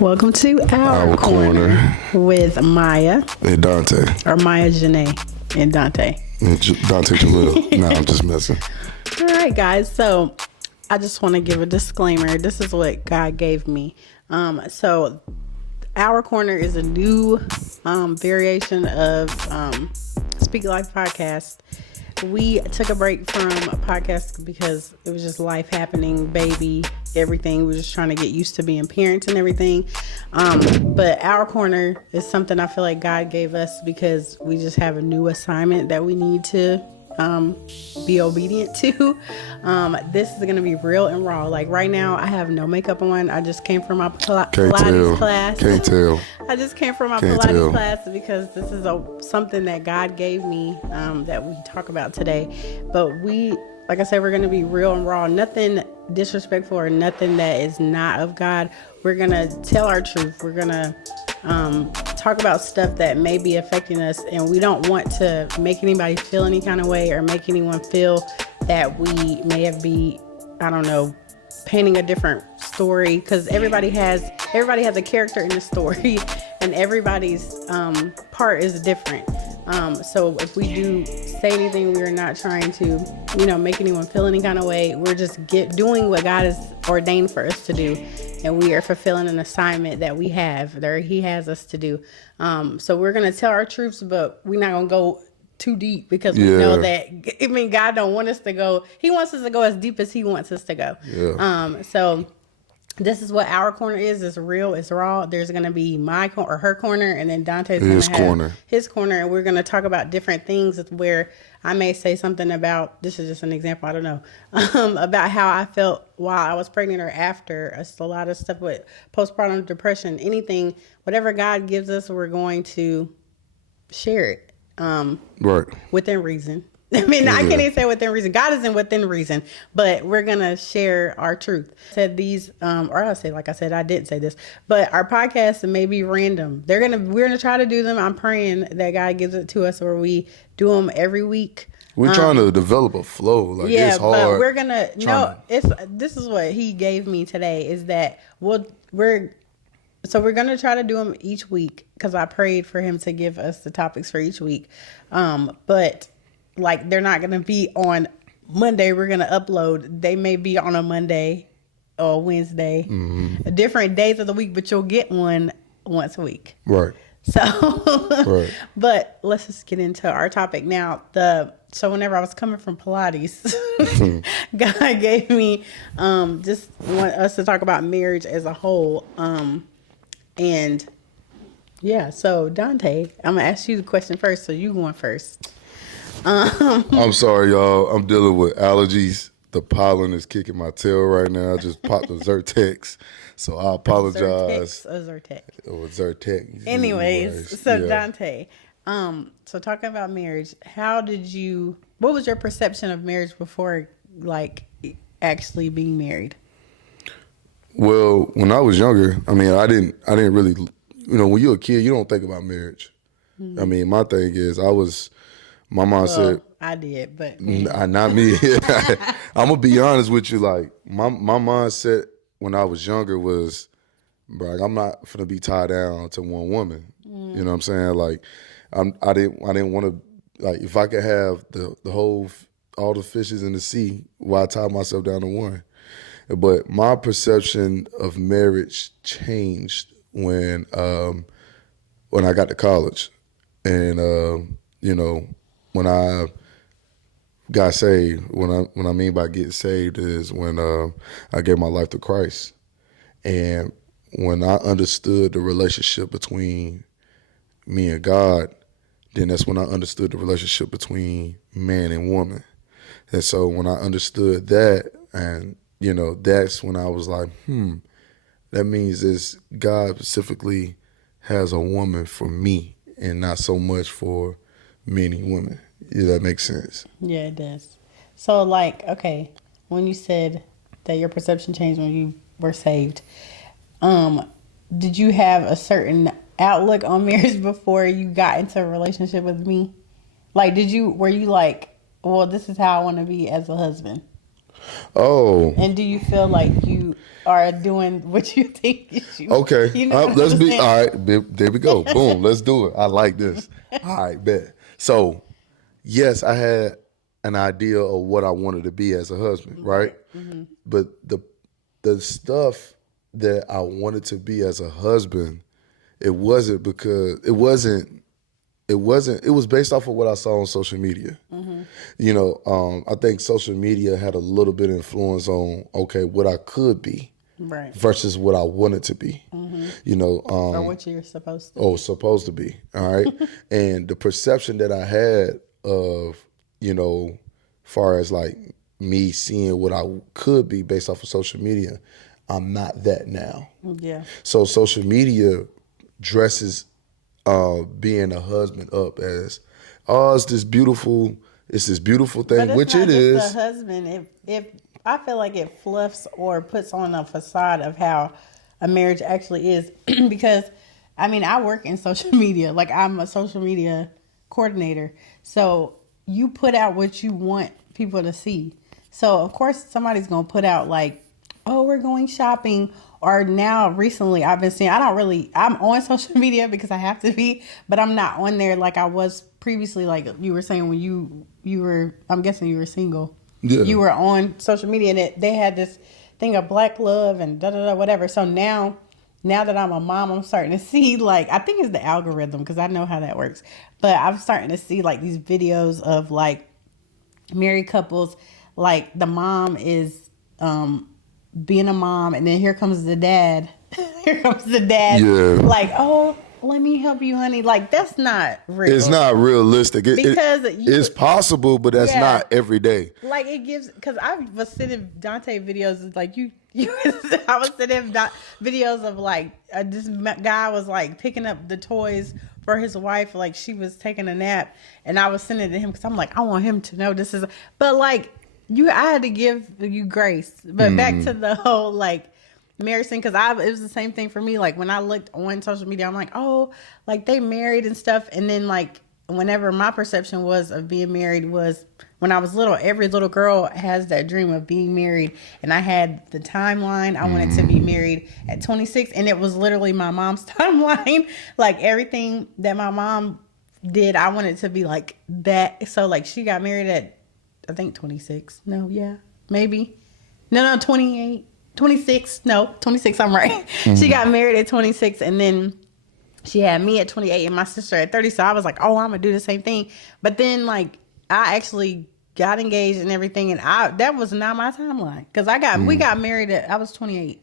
Welcome to our corner with Maya and Dante. Or Maya, Janae, and Dante. Dante Jalil. Nah, I'm just messing. All right, guys. So I just want to give a disclaimer. This is what God gave me. So our corner is a new variation of Speak Life podcast. We took a break from a podcast because it was just life happening, baby, everything. We were just trying to get used to being parents and everything. But our corner is something I feel like God gave us because we just have a new assignment that we need to be obedient to. This is going to be real and raw. Like right now, I have no makeup on. I just came from my Pilates class. Can't tell. I just came from my Pilates class because this is something that God gave me that we talk about today. But like I said, we're going to be real and raw. Nothing disrespectful or nothing that is not of God. We're going to tell our truth. We're going to talk about stuff that may be affecting us, and we don't want to make anybody feel any kind of way or make anyone feel that we may have painting a different story, because everybody has a character in the story and everybody's part is different. So if we do say anything, we're not trying to, make anyone feel any kind of way. We're just doing what God has ordained for us to do. And we are fulfilling an assignment that he has us to do. So we're going to tell our truths, but we're not going to go too deep because we know that, God don't want us to go. He wants us to go as deep as he wants us to go. Yeah. So this is what our corner is. It's real. It's raw. There's going to be my corner or her corner, and then Dante's going to have his corner. And we're going to talk about different things where I may say something about, this is just an example, I don't know, about how I felt while I was pregnant or after. It's a lot of stuff with postpartum depression, anything, whatever God gives us, we're going to share it. Right. Within reason. I can't even say within reason. God isn't within reason, but we're going to share our truth. Said these, or I'll say, like I said, I didn't say this, but our podcasts may be random. We're going to try to do them. I'm praying that God gives it to us where we do them every week. We're trying to develop a flow. It's hard. But we're going to, this is what he gave me today is that we're going to try to do them each week because I prayed for him to give us the topics for each week. But they're not going to be on Monday. We're going to upload. They may be on a Monday or Wednesday, different days of the week, but you'll get one once a week. Right. So, but let's just get into our topic now. So whenever I was coming from Pilates, God gave me, just want us to talk about marriage as a whole. So Dante, I'm going to ask you the question first. So you going first. I'm sorry, y'all. I'm dealing with allergies. The pollen is kicking my tail right now. I just popped the Zyrtex, so I apologize. Zyrtec. Anyways, Dante, so talking about marriage, what was your perception of marriage before, actually being married? Well, when I was younger, I didn't really, when you're a kid, you don't think about marriage. Mm-hmm. My thing is, my mom said, I did, but not me. I'm gonna be honest with you. My mindset when I was younger was, I'm not gonna be tied down to one woman. You know what I'm saying? I didn't want to. If I could have all the fishes in the sea, why tie myself down to one? But my perception of marriage changed when I got to college, and when I got saved. What I mean by getting saved is when I gave my life to Christ, and when I understood the relationship between me and God, then that's when I understood the relationship between man and woman. And so when I understood that, and that's when I was like, that means this God specifically has a woman for me and not so much for many women. Yeah, that makes sense. Yeah, it does. So, when you said that your perception changed when you were saved, did you have a certain outlook on marriage before you got into a relationship with me? Were you well, this is how I want to be as a husband? Oh. And do you feel like are doing what you think you should. Okay, You know let's be all right. There we go. Boom, let's do it. I like this. All right, bet. So, yes, I had an idea of what I wanted to be as a husband, right? Mm-hmm. But the stuff that I wanted to be as a husband, it was based off of what I saw on social media. Mm-hmm. You know, I think social media had a little bit of influence on, okay, what I could be versus what I wanted to be. Mm-hmm. You know, or what you're supposed to be. Oh, supposed to be. All right. And the perception that I had of, you know, far as like me seeing what I could be based off of social media, I'm not that now. Yeah. So social media dresses being a husband up as, oh, it's this beautiful thing, but which not it just is. A husband, if I feel like it fluffs or puts on a facade of how a marriage actually is, because I mean, I work in social media, like I'm a social media coordinator. So you put out what you want people to see. So of course somebody's gonna put out like, oh, we're going shopping. Or now recently I've been seeing, I'm on social media because I have to be, but I'm not on there like I was previously. Like you were saying, when you were, I'm guessing you were single. Yeah. You were on social media and they had this thing of black love and whatever. So now that I'm a mom, I'm starting to see, like, I think it's the algorithm because I know how that works. But I'm starting to see like these videos of like married couples, like the mom is being a mom, and then here comes the dad. Like, oh, let me help you, honey. Like, that's not real. It's not realistic. Because it's possible, but that's not every day. Like, it gives, because I was sending Dante videos, like, I was sending videos of, like, this guy was, like, picking up the toys for his wife, like, she was taking a nap, and I was sending it to him, because I'm like, I want him to know this is, but, like, I had to give you grace. But back to the whole, like, marriage thing, because it was the same thing for me. Like, when I looked on social media, I'm like, oh, like, they married and stuff. And then, like, whenever my perception was of being married was when I was little, every little girl has that dream of being married. And I had the timeline. I wanted to be married at 26. And it was literally my mom's timeline. Like, everything that my mom did, I wanted to be like that. So, like, she got married at, I think 26. No, yeah, maybe. No, 28. 26. No, 26. I'm right. Mm-hmm. She got married at 26, and then she had me at 28 and my sister at 30. So I was like, oh, I'm going to do the same thing. But then, like, I actually got engaged and everything, and that was not my timeline. Because we got married I was 28.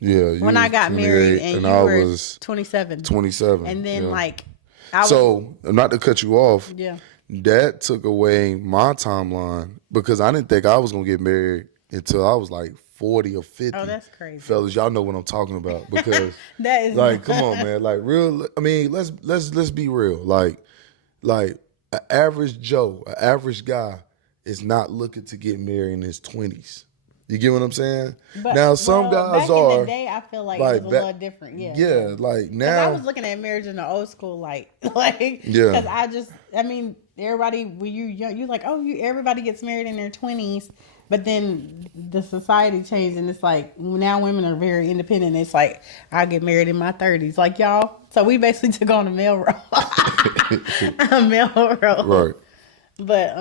Yeah. When I got married, and you were 27. 27. And then, like, not to cut you off. Yeah. That took away my timeline because I didn't think I was going to get married until I was like 40 or 50. Oh, that's crazy. Fellas, y'all know what I'm talking about because that is like, come on, man. Like, real, I mean, let's be real. Like an average Joe, an average guy is not looking to get married in his 20s. You get what I'm saying? But, now, some guys back are. In the day, I feel like it was a little different. Yeah. Yeah, like now. I was looking at marriage in the old school light. Like, yeah. Because everybody, when you young, you're like, oh, everybody gets married in their 20s. But then the society changed, and it's like now women are very independent. It's like I get married in my 30s, like y'all. So we basically took on a male role, Right. But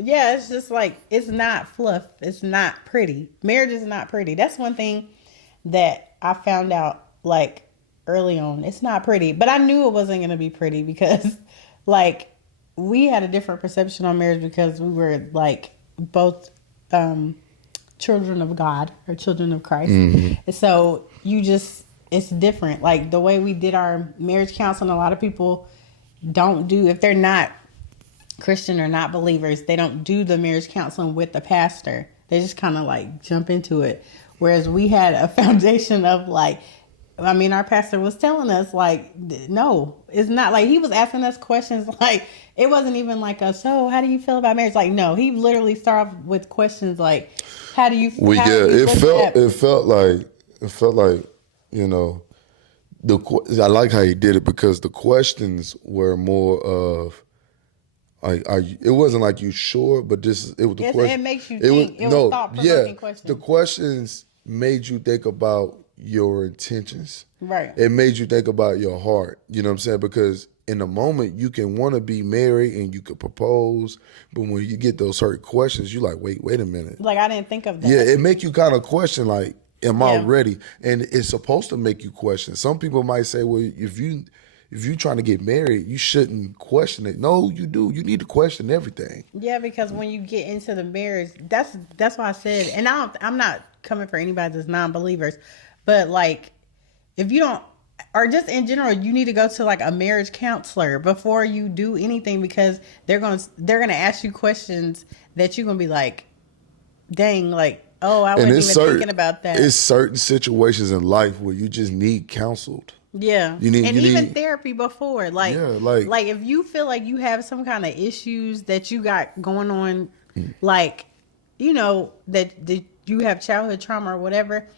yeah, it's just like it's not fluff. It's not pretty. Marriage is not pretty. That's one thing that I found out like early on. It's not pretty, but I knew it wasn't going to be pretty because like we had a different perception on marriage because we were like both children of God or children of Christ. Mm-hmm. So it's different. Like the way we did our marriage counseling, a lot of people don't do, if they're not Christian or not believers, they don't do the marriage counseling with the pastor. They just kind of like jump into it. Whereas we had a foundation of like, our pastor was telling us like, no, it's not like he was asking us questions. Like it wasn't even like so how do you feel about marriage? Like, no, he literally started off with questions like, how do you feel? It felt like, you know, I like how he did it because the questions were more of, it wasn't like you sure, but it was the question. It makes you think. It was thought-provoking questions. The questions made you think about your intentions. Right. It made you think about your heart. You know what I'm saying? Because in the moment you can want to be married and you could propose, but when you get those certain questions, you like, wait a minute. Like, I didn't think of that. Yeah, it make you kind of question, like, am I Yeah. ready? And it's supposed to make you question. Some people might say, well, if you trying to get married, you shouldn't question it. No, you do. You need to question everything. Yeah, because when you get into the marriage, that's why I said, and I'm not coming for anybody that's non-believers, but like, if you don't, or just in general, you need to go to like a marriage counselor before you do anything, because they're gonna ask you questions that you're gonna be like, dang, like, oh, I wasn't even thinking about that. It's certain situations in life where you just need counseled. Yeah. Even therapy before. Like, yeah, like if you feel like you have some kind of issues that you got going on, like, you know, that you have childhood trauma or whatever,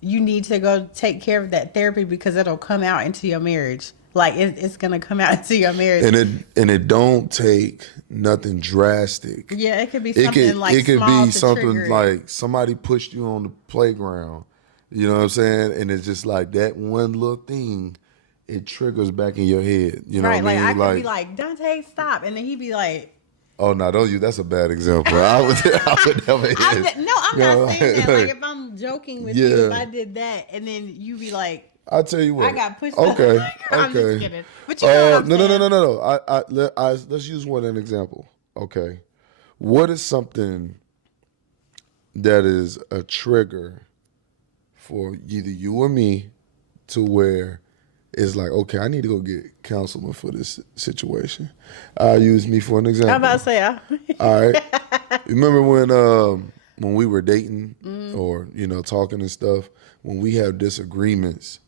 you need to go take care of that therapy, because it'll come out into your marriage. Like, it's going to come out into your marriage. And it don't take nothing drastic. Yeah, it could be something it could small be to something trigger like somebody pushed you on the playground. You know what I'm saying? And it's just like that one little thing, it triggers back in your head. You know right, what I mean? Like, I could be like, Dante, stop. And then he'd be like, oh, no, don't you? That's a bad example. I would never hit. I'm not saying that. Like, if I'm joking with you, if I did that, and then you be like, I'll tell you what. I got pushed. Okay. I'm just kidding. But you know what I'm saying. No. Let's use one as an example. Okay. What is something that is a trigger for either you or me to where it's like, okay, I need to go get counseling for this situation? I'll use me for an example. I'm about to say, all right. Remember when we were dating or, you know, talking and stuff, when we have disagreements,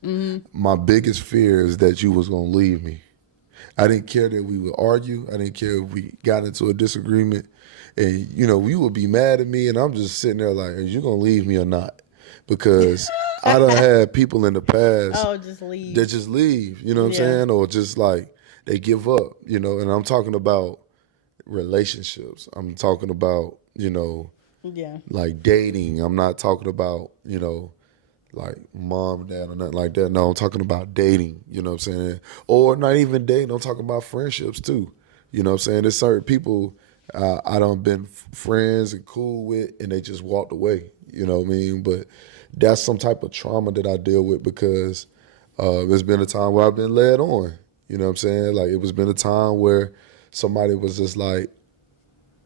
my biggest fear is that you was going to leave me. I didn't care that we would argue. I didn't care if we got into a disagreement. And, you know, you would be mad at me, and I'm just sitting there like, are you going to leave me or not? Because I done had people in the past just leave. that just leave, you know what I'm saying? Or just like they give up, you know. And I'm talking about relationships. I'm talking about, you know, like dating. I'm not talking about, you know, like mom, dad, or nothing like that. No, I'm talking about dating, you know what I'm saying? Or not even dating. I'm talking about friendships too. You know what I'm saying? There's certain people I done been friends and cool with, and they just walked away, you know what I mean? But that's some type of trauma that I deal with, because there's been a time where I've been led on, you know what I'm saying? Like, it was been a time where somebody was just like,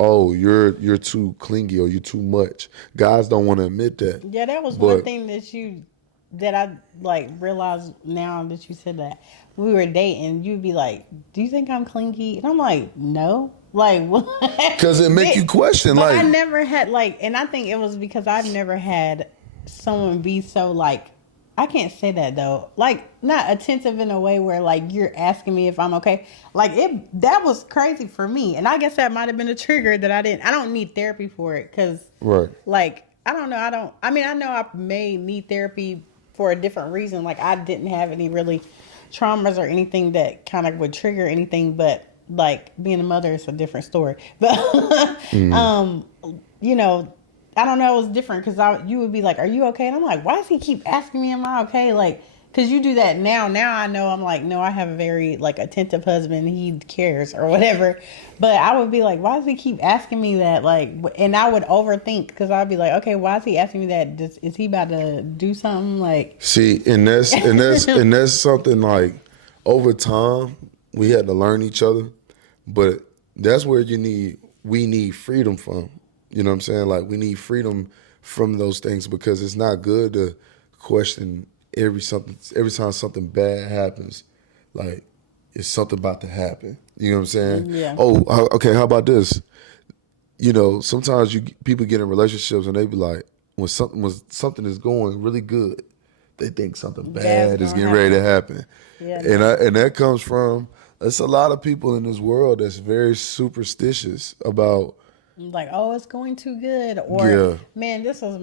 oh, you're too clingy, or you're too much. Guys don't want to admit that. Yeah, that was one thing that I like realized now that you said that. We were dating, you'd be like, do you think I'm clingy? And I'm like, no. Like, what? Because it make you question. But like, I never had, like, and I think it was because I've never had someone be so, like, I can't say that though. Like, not attentive in a way where, like, you're asking me if I'm okay. Like, that was crazy for me. And I guess that might have been a trigger that I don't need therapy for it. Because, like, I don't know. I know I may need therapy for a different reason. Like, I didn't have any really traumas or anything that kind of would trigger anything. But, like, being a mother is a different story. But, you know, I don't know. It was different because you would be like, are you okay? And I'm like, why does he keep asking me, am I okay? Like, because you do that now. Now I know, I'm like, no, I have a very, like, attentive husband. He cares or whatever. But I would be like, why does he keep asking me that? Like, and I would overthink because I'd be like, okay, why is he asking me that? Is he about to do something? Like, see, and that's something like over time we had to learn each other. But that's where we need freedom from. You know what I'm saying? Like, we need freedom from those things, because it's not good to question every time something bad happens. Like, it's something about to happen. You know what I'm saying? Yeah. Oh, okay, how about this? You know, sometimes people get in relationships and they be like, when something is going really good, they think something bad is getting ready to happen. Yeah, and that comes from, there's a lot of people in this world that's very superstitious about, like, oh, it's going too good, or man, this was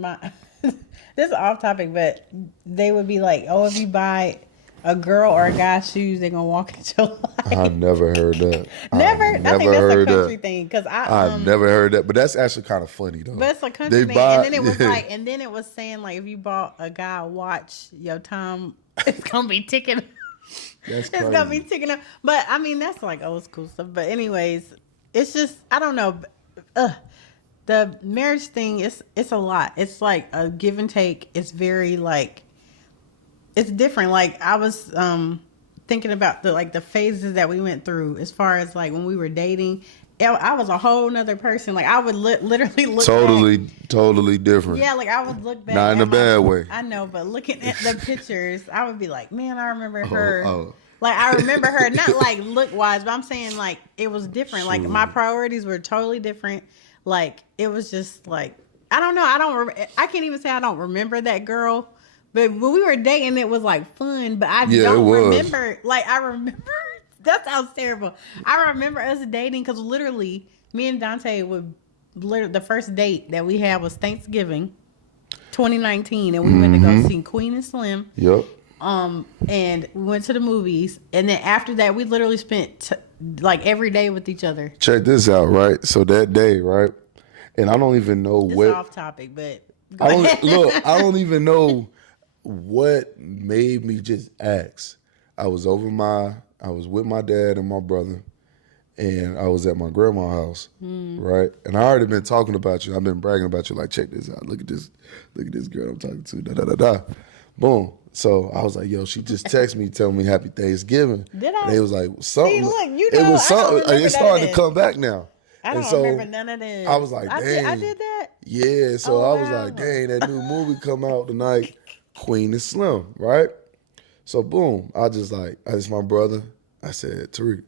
this is off topic, but they would be like, oh, if you buy a girl or a guy's shoes, they're gonna walk into your life. I never heard that. Never. I never think that's heard a country that. thing because I've never heard that, but that's actually kind of funny though. But it's a country thing, and then it was like, and then it was saying like, if you bought a guy a watch, your time it's gonna be ticking. That's It's crazy. gonna be ticking up. But I mean, that's like old school stuff. But anyways, it's just I don't know. The marriage thing it's a lot. It's like a give and take. It's very like it's different. Like I was thinking about the phases that we went through as far as like when we were dating. I was a whole nother person. Like I would literally look totally different. Yeah, like I would look back. Not in a bad way. I know, but looking at the pictures, I would be like, man, I remember her. Like I remember her, not like look wise, but I'm saying like it was different. Like my priorities were totally different. Like it was just like I don't know. I can't even say I don't remember that girl. But when we were dating, it was like fun. But I don't remember. Like I remember. That sounds terrible. I remember us dating because literally, me and Dante would. The first date that we had was Thanksgiving, 2019, and we went to go see Queen and Slim. Yep. And we went to the movies, and then after that, we literally spent like every day with each other. Check this out, right? So that day, right? And I don't even know It's what. off topic, but go ahead. I don't even know what made me just ask. I was with my dad and my brother, and I was at my grandma's house, right? And I already been talking about you. I've been bragging about you. Like, check this out. Look at this girl I'm talking to. Da da da da. Boom. So I was like, yo, she just texted me telling me Happy Thanksgiving. Did I? And it was like something. See, look, you it know, was something. I don't remember It's starting that. to come back now. I don't remember none of this. I was like, dang. I did that? Yeah. So I was like, dang, that new movie come out tonight, Queen and Slim, right? So boom, I just my brother. I said, Tariq,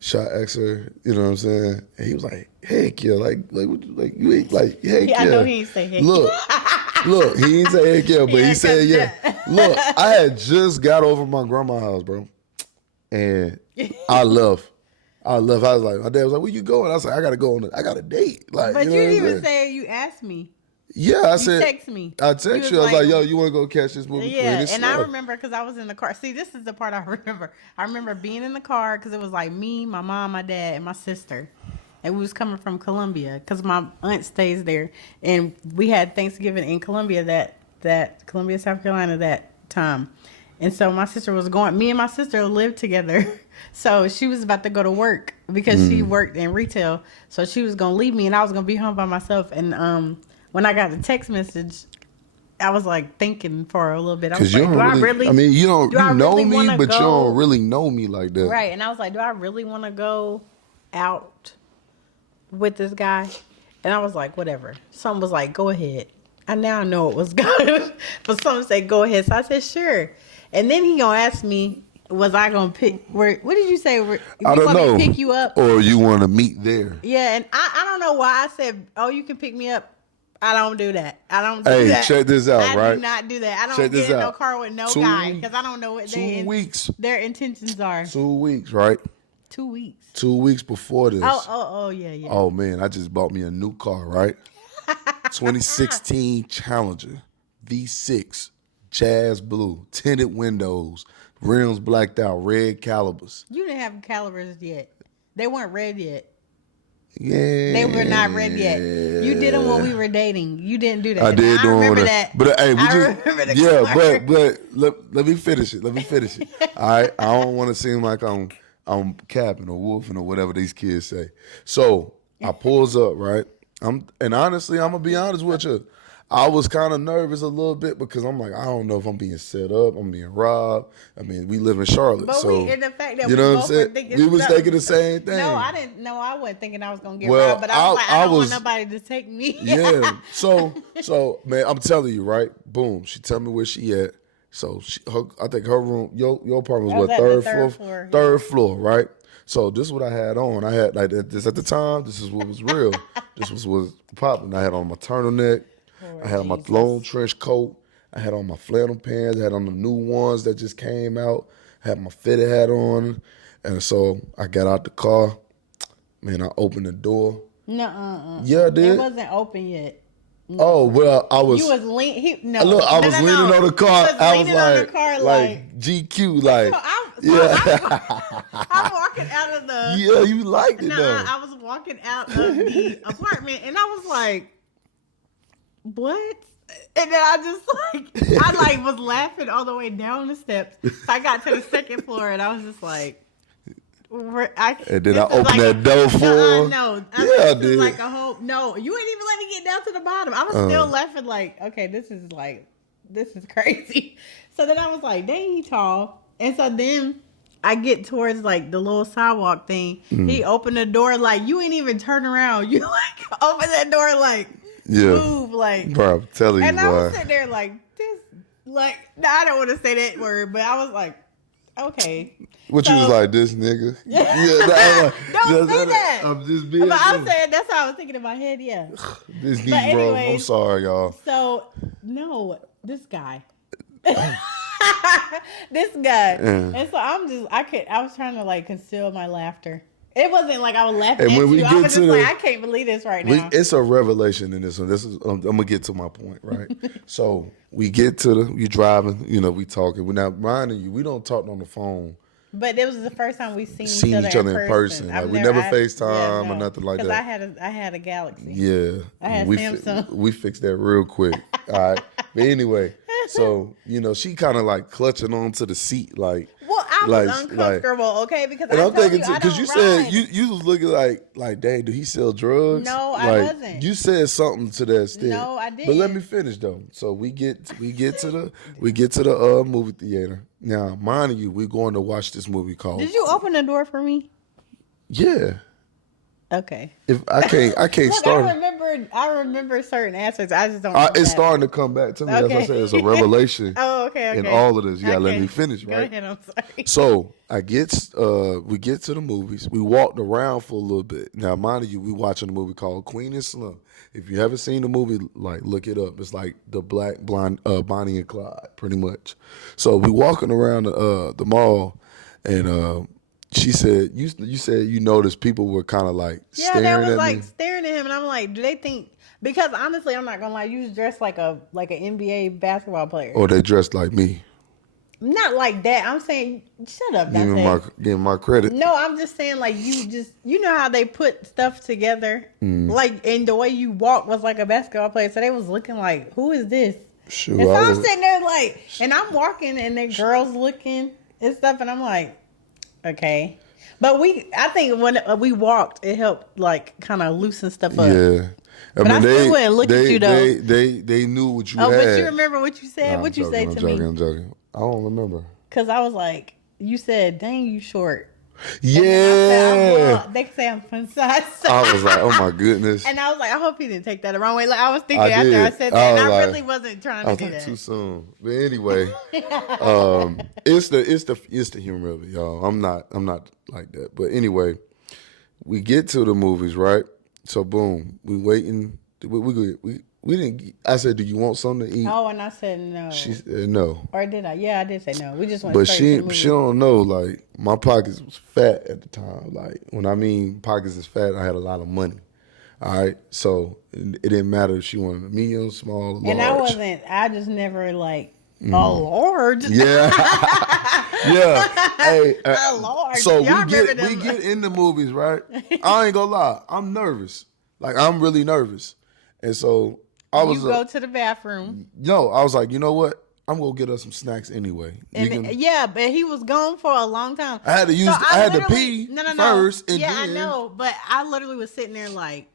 shot X her, you know what I'm saying? And he was like, heck yeah, you ain't like, heck yeah. I know he ain't say heck Look, he ain't say heck yeah, but he said yeah. Look, I had just got over my grandma's house, bro. And I left. I was like, my dad was like, where you going? I was like, I got a date. Like, but you you know didn't even say you asked me. Yeah, I you said. Text me. I text you. I was like, yo, you want to go catch this movie? Yeah, and I remember because I was in the car. See, this is the part I remember. I remember being in the car because it was like me, my mom, my dad, and my sister. And we was coming from Columbia because my aunt stays there. And we had Thanksgiving in Columbia, that Columbia, South Carolina that time. And so my sister was going, me and my sister lived together. So she was about to go to work because she worked in retail. So she was going to leave me and I was going to be home by myself. And when I got the text message, I was like thinking for a little bit. I was like, do I really? I mean, you know me, but go? You don't really know me like that. Right. And I was like, do I really want to go out with this guy? And I was like, whatever. Someone was like, go ahead. I now know it was good. But someone said, go ahead. So I said, sure. And then he gonna ask me, was I gonna pick? What did you say? I don't know. Pick you up, or you want to meet there? Yeah, and I don't know why I said, oh, you can pick me up. I don't do that. I don't do that. Hey, check this out, right? I do not do that. I don't get in no car with no guy because I don't know what their intentions are. 2 weeks, right? 2 weeks. 2 weeks before this. Oh, yeah. Oh man, I just bought me a new car, right? 2016 Challenger V6, jazz blue, tinted windows, rims blacked out, red calipers. You didn't have calipers yet. They weren't red yet. Yeah, they were not red yet. You did them when we were dating. You didn't do that. I did. I remember that. But hey, car. but let me finish it. All right, I don't want to seem like I'm capping or wolfing or whatever these kids say. So I pulls up, right? And honestly, I'm gonna be honest with you. I was kind of nervous a little bit because I'm like, I don't know if I'm being set up, I'm being robbed. I mean, we live in Charlotte, but so in the fact that you know what I'm saying. We was thinking the same thing. No, I didn't. No, I wasn't thinking I was gonna get robbed. But I was like, I don't want nobody to take me. Yeah. So man, I'm telling you, right? Boom. She tell me where she at. So I think her room, your apartment was what, third floor, right? So this is what I had on. I had like this at the time. This is what was real. This was popping. I had on my turtleneck. I had on my long trench coat. I had on my flannel pants. I had on the new ones that just came out. I had my fitted hat on. And so I got out the car. Man, I opened the door. No, Yeah, I did. It wasn't open yet. Oh well, I was. You was leaning. No, Look, I was leaning on the car. I was leaning on the car like GQ, like I'm walking out of the. Yeah, you liked it though. I was walking out of the apartment, and I was like, "What?" And then I just was laughing all the way down the steps. So I got to the second floor, and I was just like. And then I opened that door for her. No, I did. Like a whole. No, you ain't even let me get down to the bottom. I was still laughing like, okay, this is crazy. So then I was like, dang, he tall. And so then I get towards like the little sidewalk thing. He opened the door like, you ain't even turn around. You like open that door like, move like. Bro, I'm telling you, and I was sitting there like this, like I don't want to say that word, but I was like, okay. What you was like, this nigga? Don't say that. I'm just being. But I'm saying that's how I was thinking in my head. Yeah. This nigga, bro. I'm sorry, y'all. So no, this guy, this guy, and so I was trying to like conceal my laughter. It wasn't like I was laughing at you. I was just like, I can't believe this right now. It's a revelation in this one. This is I'm gonna get to my point, right? So we get to you driving. We talking. We're not minding you. We don't talk on the phone. But it was the first time we seen each other in person. Like we never FaceTime or nothing like that. Because I had a Galaxy. Yeah, I had Samsung. We fixed that real quick. All right, but anyway, so she kind of like clutching onto the seat, like. Well, I was uncomfortable, okay, because I'm thinking because you said you was looking like, dang, do he sell drugs? No, I wasn't. You said something to that extent. No, I didn't. But let me finish though. So we get to the movie theater. Now, mind you, we're going to watch this movie called. Did you open the door for me? Yeah. Okay. If I can't start. I remember certain aspects. I just don't. It's starting to come back to me. Okay. As I said, it's a revelation. Okay. In all of this, you gotta let me finish, right? Go ahead. I'm sorry. So we get to the movies. We walked around for a little bit. Now, mind you, we watching a movie called Queen and Slim. If you haven't seen the movie, like look it up. It's like the Black Blonde Bonnie and Clyde, pretty much. So we walking around the mall, and she said, "You said you noticed people were kind of like staring at me." Yeah, they was like staring at him, and I'm like, "Do they think?" Because honestly, I'm not gonna lie, you was dressed like an NBA basketball player. Or they dressed like me. Not like that. I'm saying, shut up. Giving my credit. No, I'm just saying, like you know how they put stuff together, like, and the way you walk was like a basketball player. So they was looking like, who is this? Sure. And so I'm sitting there like, and I'm walking, and the girls looking and stuff, and I'm like, okay. But I think when we walked, it helped like kind of loosen stuff up. Yeah. But I still wouldn't look at you though. They knew what you had. Oh, but you remember what you said? No, what you say to me? I'm joking. I don't remember. Because I was like, you said, dang, you short. Yeah. They say I'm from side. I was like, oh my goodness. And I was like, I hope he didn't take that the wrong way. Like I was thinking after I said that, and I really wasn't trying to do that. Too soon. But anyway, it's the humor of it, y'all. I'm not like that. But anyway, we get to the movies, right? So boom, we waiting. We didn't. I said, "Do you want something to eat?" Oh, and I said no. She said no. Or did I? Yeah, I did say no. We just went. But straight to the movie. she don't know. Like my pockets was fat at the time. Like when I mean pockets is fat, I had a lot of money. All right, so it didn't matter if she wanted a medium, small, large. And I wasn't. I just never like. Oh Lord. Yeah. Yeah. Hey. Oh Lord. So we get in the movies, right? I ain't gonna lie. I'm nervous. Like I'm really nervous, and so. You go to the bathroom. No, I was like, you know what? I'm gonna get us some snacks anyway. Yeah, but he was gone for a long time. I had to use. I had to pee first. And yeah, I know, but I literally was sitting there like,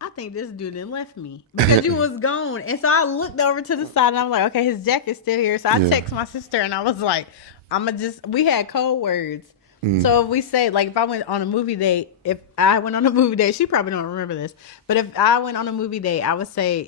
I think this dude done left me because you was gone, and so I looked over to the side and I'm like, okay, his jacket's still here. So I text my sister and I was like, we had code words. So if we say, like, if I went on a movie date, she probably don't remember this, but if I went on a movie date,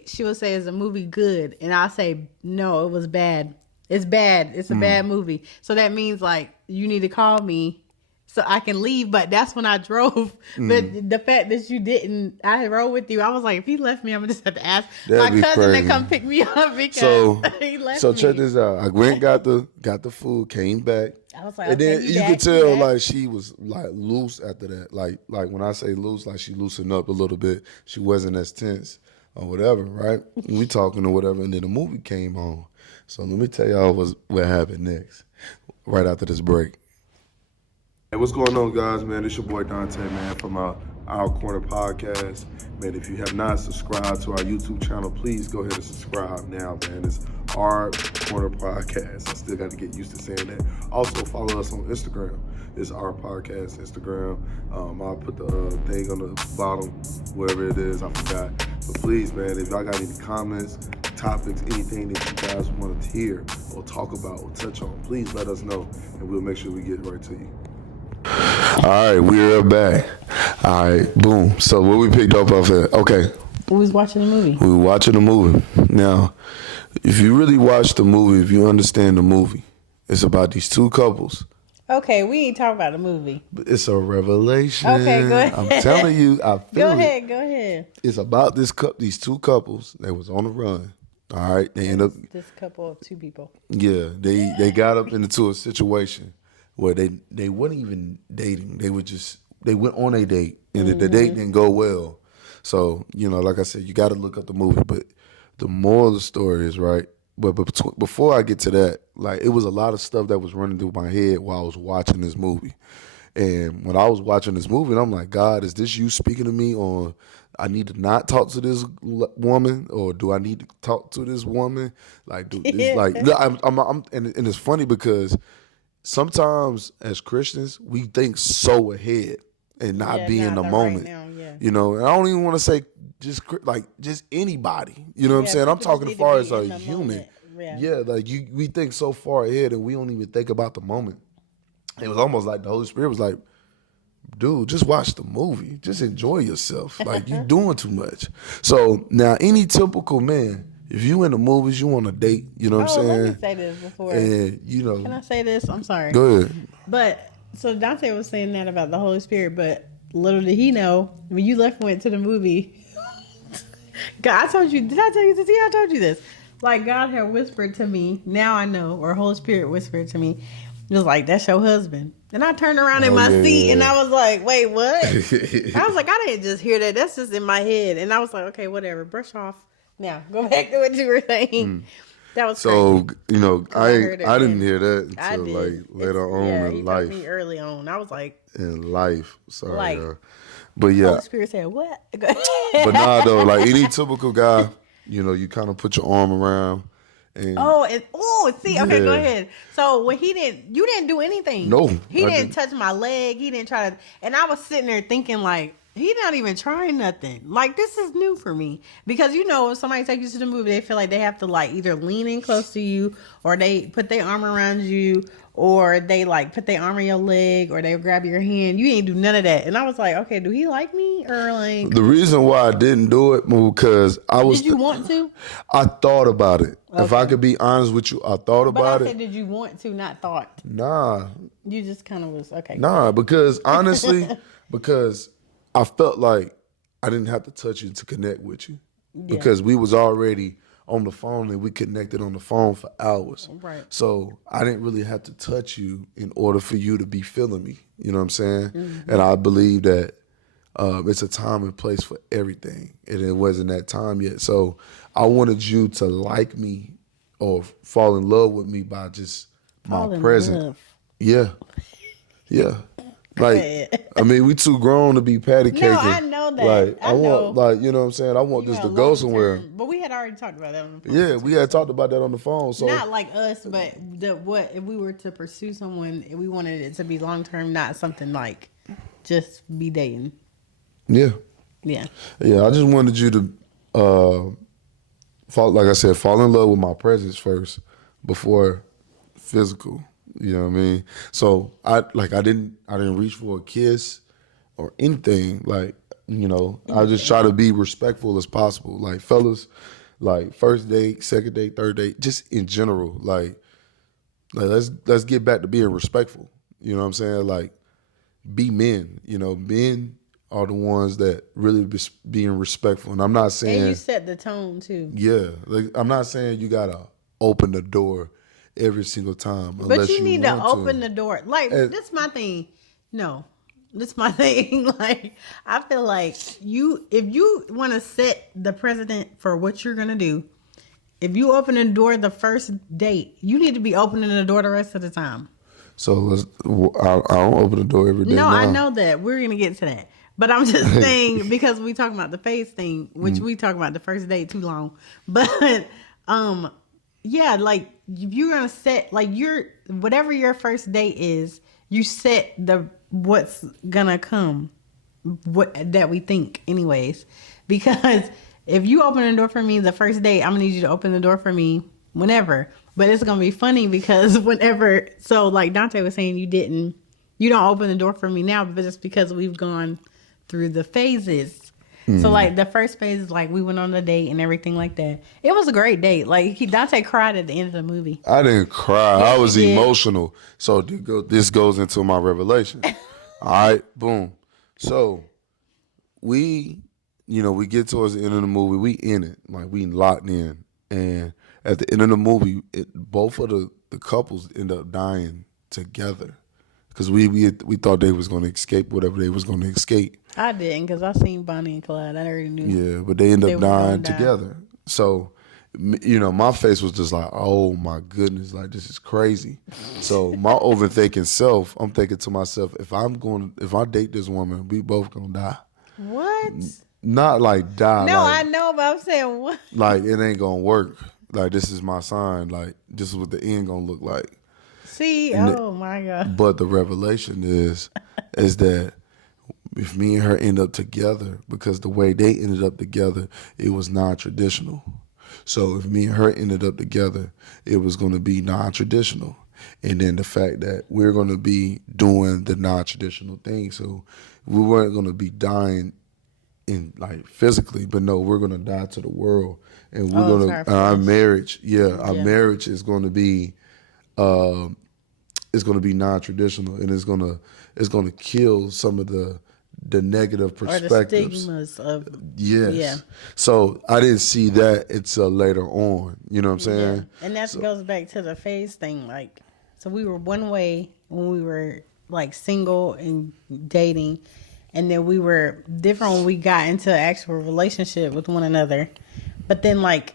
she would say, is the movie good? And I'll say, no, it was bad. It's bad. It's a bad movie. So that means, like, you need to call me so I can leave. But that's when I drove. But the fact that you didn't, I rode with you. I was like, if he left me, I'm going to just have to ask my cousin to come pick me up because he left me. So check this out. I went, got the food, came back. I was like, and then you could tell like she was like loose after that. Like when I say loose, like she loosened up a little bit. She wasn't as tense. or whatever, right? We talking or whatever, and then the movie came on. So let me tell y'all what happened next, right after this break. Hey, what's going on, guys, man? It's your boy Dante, man, from Our Corner Podcast. Man, if you have not subscribed to our YouTube channel, please go ahead and subscribe now, man. It's Our Corner Podcast. I still got to get used to saying that. Also, follow us on Instagram. It's Our Podcast Instagram. I'll put the thing on the bottom, wherever it is. I forgot. But please, man, if y'all got any comments, topics, anything that you guys want to hear or talk about or touch on, please let us know, and we'll make sure we get right to you. All right, we're back. All right, boom. So what we picked up off of, okay. We was watching the movie. We were watching the movie. Now, if you really watch the movie, if you understand the movie, it's about these two couples. Okay, we ain't talking about the movie. It's a revelation. Okay, go ahead. I'm telling you, I feel it. Go ahead. It's about these two couples that was on the run. All right, they end up. This couple of two people. Yeah, they got up into a situation where they weren't even dating. They went on a date, and the date didn't go well. So, like I said, you got to look up the movie. But the moral of the story is, right, but before I get to that, like, it was a lot of stuff that was running through my head while I was watching this movie. And when I was watching this movie, I'm like, God, is this you speaking to me on I need to not talk to this woman, or do I need to talk to this woman? Like, and it's funny because sometimes as Christians, we think so ahead and not be in the moment. Right now, And I don't even want to say just anybody. You know what I'm saying? I'm talking as far as a human. Yeah, like we think so far ahead and we don't even think about the moment. It was almost like the Holy Spirit was like, dude, just watch the movie. Just enjoy yourself. Like, you doing too much. So now any typical man, if you in the movies, you on a date, you know what I'm saying? Let me say this before. And, Can I say this? I'm sorry. Go ahead. But, so Dante was saying that about the Holy Spirit, but little did he know, when you went to the movie, God, did I tell you this? Yeah, I told you this. Like, God had whispered to me, now I know, or Holy Spirit whispered to me, it was like, that's your husband. And I turned around in my seat and I was like, wait, what? I was like, I didn't just hear that. That's just in my head. And I was like, okay, whatever. Brush off. Now, go back to what you were saying. That was so crazy. I didn't hear that until like later on in life. Me early on. I was like, in life. Sorry. Like, but yeah. Holy Spirit said, what? But nah, though, like any typical guy, you kind of put your arm around. And okay, go ahead. So when you didn't do anything. No. He didn't touch my leg. He didn't try to, and I was sitting there thinking like, he not even trying nothing. Like, this is new for me. Because, if somebody takes you to the movie, they feel like they have to like either lean in close to you, or they put their arm around you, or they like put their arm on your leg, or they grab your hand. You ain't do none of that. And I was like, okay, do he like me? Or like, the reason why I didn't do it because I was. Did you want to? I thought about it. Okay. If I could be honest with you, I thought about it. But I said, did you want to, not thought? Nah. You just kind of was, okay. Nah, because honestly, because I felt like I didn't have to touch you to connect with you. Yeah. Because we was already on the phone and we connected on the phone for hours. Right. So I didn't really have to touch you in order for you to be feeling me. You know what I'm saying? Mm-hmm. And I believe that it's a time and place for everything. And it wasn't that time yet. So I wanted you to like me or fall in love with me by just my presence. Yeah. Yeah. Like, I mean, we too grown to be patty caking. No, I know that. Like, I know. want, like, you know what I'm saying? I want this to go somewhere. But we had already talked about that on the phone. Yeah, we had talked about that on the phone. So not like us, but if we were to pursue someone, we wanted it to be long term, not something like just be dating. Yeah. Yeah. Yeah, I just wanted you to fall in love with my presence first before physical. You know what I mean? So I didn't reach for a kiss or anything. Like, I just try to be respectful as possible. Like, fellas, like first date, second date, third date, just in general, like let's get back to being respectful. You know what I'm saying? Like, be men. Men are the ones that really be being respectful. And I'm not saying, and you set the tone too. Yeah, like I'm not saying you gotta open the door every single time. But you need to open the door. Like, that's my thing. No. This my thing. Like, I feel like if you want to set the precedent for what you're gonna do, if you open the door the first date, you need to be opening the door the rest of the time. So I don't open the door every day. No, now. I know that. We're gonna get to that. But I'm just saying, because we talking about the phase thing, which we talk about the first date too long. But yeah, like if you're gonna set like whatever your first date is, you set what's gonna come, that we think anyways. Because if you open the door for me the first date, I'm gonna need you to open the door for me whenever. But it's gonna be funny because whenever, so like Dante was saying, you don't open the door for me now, but it's because we've gone through the phases. So like the first phase is like we went on a date and everything like that. It was a great date. Like Dante cried at the end of the movie. I didn't cry. Yes, I was you did. emotional. So this goes into my revelation. All right, boom. So we get towards the end of the movie. We in it, like we locked in, and at the end of the movie, both of the couples end up dying together because we thought they was going to escape whatever they was going to escape. I didn't, because I seen Bonnie and Clyde. I already knew. Yeah, but they end up dying die. together. So, my face was just like, oh my goodness, like this is crazy. So my overthinking self, I'm thinking to myself, if I date this woman, we both gonna die. What? Not like die. No, like, I know, but I'm saying what? Like it ain't gonna work. Like this is my sign. Like this is what the end gonna look like. See, oh my God. But the revelation is that if me and her end up together, because the way they ended up together, it was non-traditional. So if me and her ended up together, it was going to be non-traditional. And then the fact that we're going to be doing the non-traditional thing. So we weren't going to be dying in like physically, but no, we're going to die to the world. And we're going to, our marriage, our marriage is going to be, it's going to be non-traditional, and it's going to kill some of the negative perspectives. Or the stigmas of... Yes. Yeah. So I didn't see that until later on. You know what I'm saying? Yeah. And that goes back to the phase thing. Like, so we were one way when we were like single and dating, and then we were different when we got into an actual relationship with one another. But then like,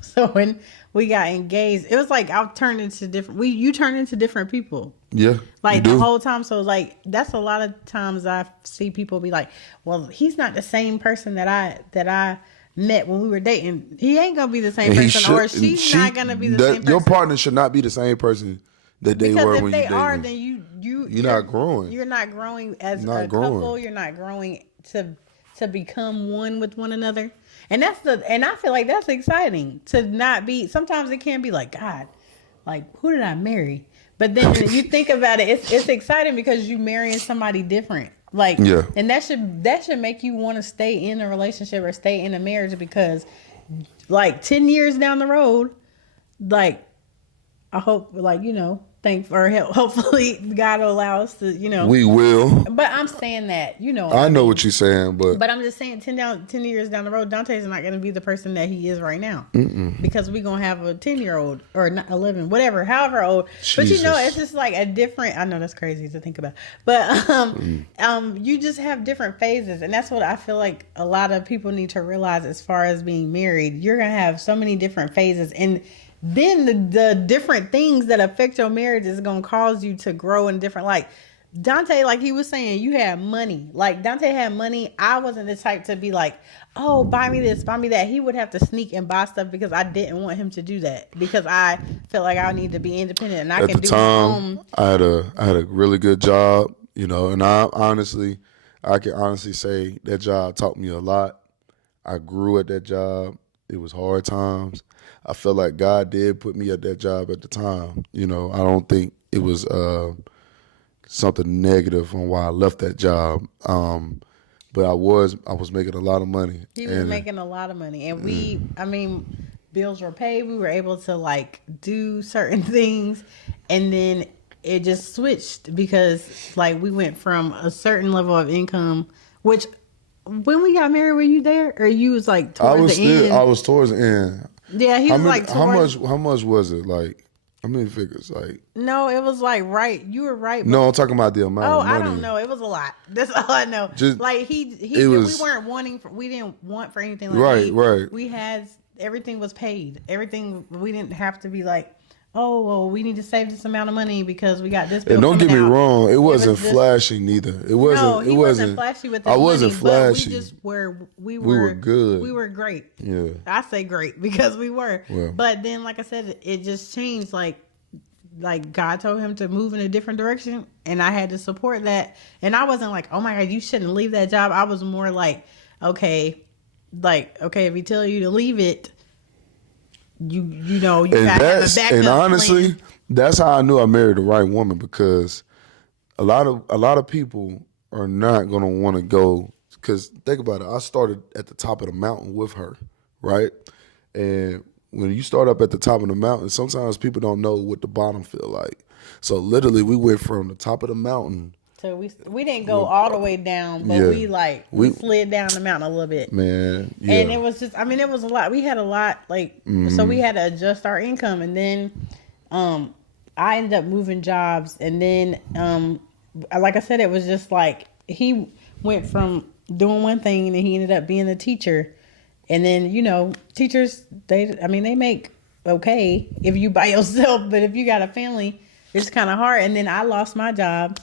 so when we got engaged, it was like you turned into different people. Yeah. Like the whole time. So like, that's a lot of times I see people be like, well, he's not the same person that I met when we were dating. He ain't going to be the same person, or she's not going to be the same person. Your partner should not be the same person that they were when you dated. Because if they are, then you're not growing. You're not growing as a couple. You're not growing to become one with one another. And I feel like that's exciting to not be. Sometimes it can be like, God, like who did I marry? But then you think about it, it's exciting because you marrying somebody different. Like, yeah. And that should make you want to stay in a relationship or stay in a marriage, because like 10 years down the road, like I hope, like, hopefully God will allow us to, We will. But I'm saying that, I know what you're saying, but I'm just saying 10 years down the road, Dante's not going to be the person that he is right now. Because we're going to have a 10-year-old or 11, whatever, however old. Jesus. But it's just like a different, I know that's crazy to think about, but you just have different phases. And that's what I feel like a lot of people need to realize as far as being married. You're going to have so many different phases, and then the different things that affect your marriage is going to cause you to grow in different, like Dante, like he was saying, you had money. Like Dante had money. I wasn't the type to be like, oh, buy me this, buy me that. He would have to sneak and buy stuff because I didn't want him to do that, because I felt like I need to be independent and I can do my own. I had a really good job, and I can honestly say that job taught me a lot. I grew at that job. It was hard times. I felt like God did put me at that job at the time. I don't think it was something negative on why I left that job. But I was making a lot of money. He was making a lot of money. And bills were paid. We were able to like do certain things. And then it just switched because like we went from a certain level of income, which when we got married, were you there? Or you was like towards the end? I was towards the end. Yeah, he was like how much was it? Like How many figures? Like, No, it was like right. You were right. no, I'm talking about the amount Oh, of money. I don't know. It was a lot. That's all I know. Just- like it was- we weren't wanting. We didn't want for anything. Like Right, right. We had everything was paid. Everything we didn't have to be like, oh well, we need to save this amount of money because we got this bill. And don't get me coming out. wrong, it wasn't was just- flashy neither. It wasn't. No, he it wasn't flashy with his I wasn't money, flashy. But we just we were were good. We were great. Yeah. I say great because we were. Well. But then, like I said, it just changed. Like God told him to move in a different direction, and I had to support that. And I wasn't like, oh my God, you shouldn't leave that job. I was more like, okay, if he tell you to leave it, you know you gotta have a backup and honestly, plan. that's how I knew I married the right woman, because a lot of people are not gonna want to go. Because think about it, I started at the top of the mountain with her, right? And when you start up at the top of the mountain, sometimes people don't know what the bottom feel like. So literally, we went from the top of the mountain. So we didn't go all the way down, but Yeah. we slid down the mountain a little bit. Man, yeah. And it was just, it was a lot. We had a lot, so we had to adjust our income. And then I ended up moving jobs. And then, like I said, it was just like he went from doing one thing and then he ended up being a teacher. And then, teachers, they make okay if you by yourself. But if you got a family, it's kind of hard. And then I lost my job.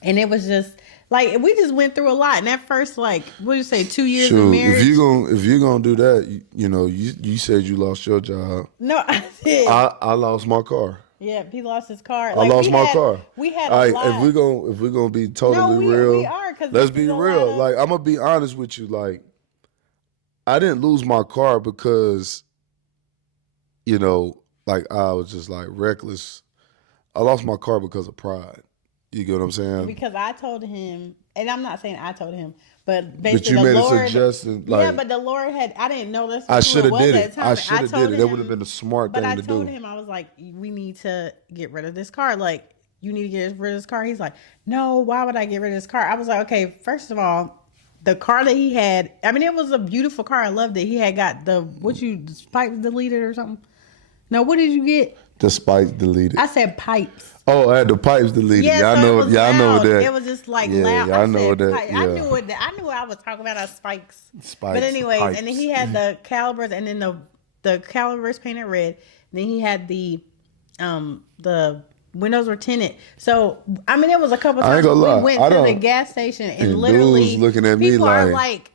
And it was just like we just went through a lot. And that first, what do you say, 2 years of marriage? If you're gonna do that, you said you lost your job. No, I did. I lost my car. Yeah, he lost his car. I lost my car. We had All a right, lot. if we're gonna be totally real, we are, 'cause let's this be is a real. lot of- Like, I'm gonna be honest with you. Like, I didn't lose my car because, like I was just like reckless. I lost my car because of pride. You get what I'm saying? Because I told him, and I'm not saying I told him, but But basically you the made Lord. a suggestion. Yeah, Like, but the Lord I didn't know that's I who should have was did at it. the time. I should have did it. That told would have him- been a smart But thing I to told do. him, I was like, we need to get rid of this car. Like, you need to get rid of this car. He's like, no, why would I get rid of this car? I was like, okay, first of all, the car that he had, it was a beautiful car. I loved it. He had got the pipes deleted or something? No, what did you get? The spikes deleted. I said pipes. Oh, I had the pipes deleted. Yeah, Yeah, so I know. it was Yeah, I know loud. that. It was just like Yeah, loud. yeah, I know said that, pipe. yeah. I knew what I was talking about. Spikes. Spikes, But anyways, pipes. and then he had the calibers, and then the calibers painted red. And then he had the windows were tinted. So it was a couple I ain't times gonna lie. we went I to the don't- gas station and and literally dudes looking at me people are like- like